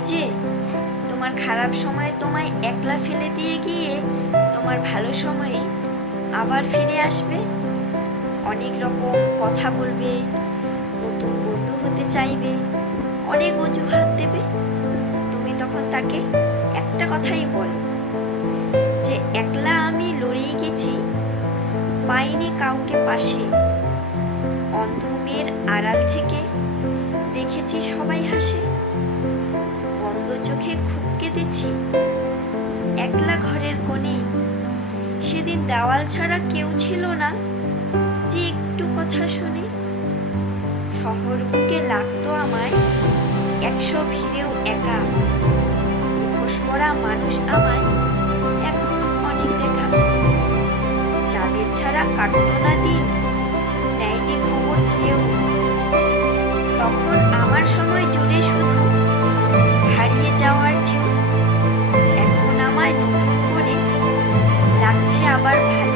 যে, তোমার খারাপ সময়ে তোমায় একলা ফেলে দিয়ে গিয়ে তোমার ভালো সময়ে আবার ফিরে আসবে? অনেক রকম কথা বলবে, নতুন বন্ধু হতে চাইবে, অনেক অজুহাত দেবে। তুমি তখন তাকে একটা কথাই বলো যে, একলা আমি লড়েই গেছি, পাইনি কাউকে পাশে। অন্ধমের আড়াল থেকে দেখেছি সবাই হাসে। চোখে খুব কেঁদেছি। একলা ঘরের কোণে। সেদিন দেওয়াল ছাড়া কেউ ছিল না। যে একটু কথা শুনে, শহর বুকে লাগতো আমায় একশো ভিড়েও একা। পরা মানুষ আমায় এখন অনেক দেখা। যাদের ছাড়া কাটতো না দিন, নেয়নি খবর কেউ। তখন 下班儿